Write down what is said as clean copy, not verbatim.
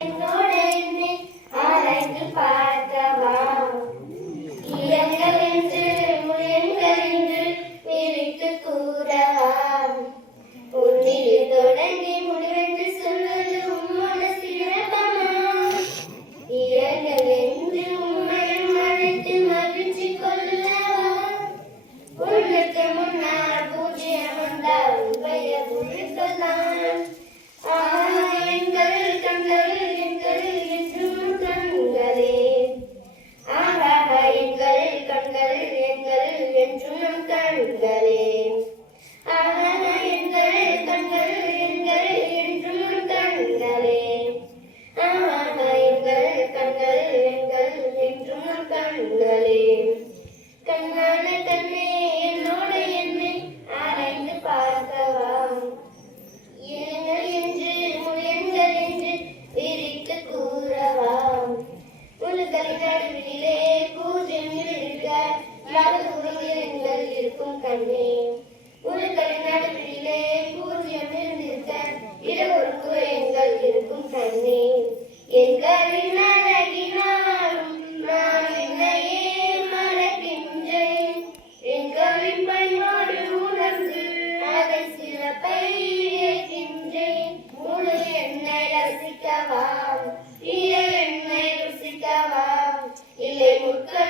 என்னோட என்னை ஆராய்ந்து பார்க்கவா இயங்கள் என்று முயங்கள் என்று பிரித்து கூறவா உன்னில் தொடங்கி முடிவென்று சொல்வது உம்மோட சிறப்பமா இயங்கள் என்று உம்மையும் அழைத்து மகிழ்ச்சி கொள்ளவா உன்னுக்கு முன்னால் பூஜ்யம் வந்தால் பெயர் புழுக்கதான் கண்ணே உலகின் நடுவிலே பூஜ்யம் இருந்திருக்க இடஒருக்கு எங்கள் இருக்கும் கண்ணே எங்களின் அழகினாலும் நான் என்னையே மறக்கின்றேன் எங்களின் பணியோடு உணர்ந்து அதை சிறப்பை ஏற்கின்றேன் முழு என்னை ரசிக்கவா இல்லை என்னை ருசிக்கவா இல்லை முக்க